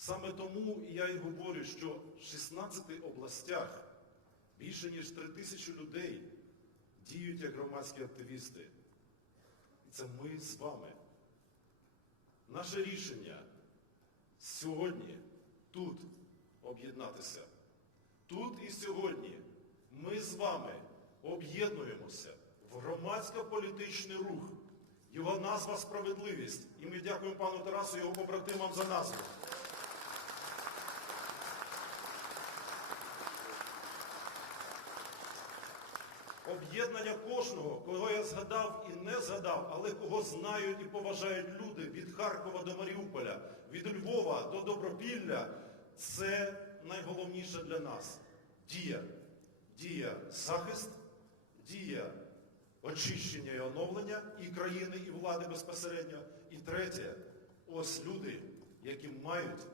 Саме тому я і говорю, що в 16 областях більше ніж 3 тисячі людей діють як громадські активісти. І це ми з вами. Наше рішення сьогодні тут об'єднатися. Тут і сьогодні ми з вами об'єднуємося в громадсько-політичний рух. Його назва справедливість. І ми дякуємо пану Тарасу і його побратимам за назву. Об'єднання кожного, кого я згадав і не згадав, але кого знають і поважають люди від Харкова до Маріуполя, від Львова до Добропілля, це найголовніше для нас. Дія. Дія захист, дія очищення і оновлення і країни, і влади безпосередньо. І третє, ось люди, які мають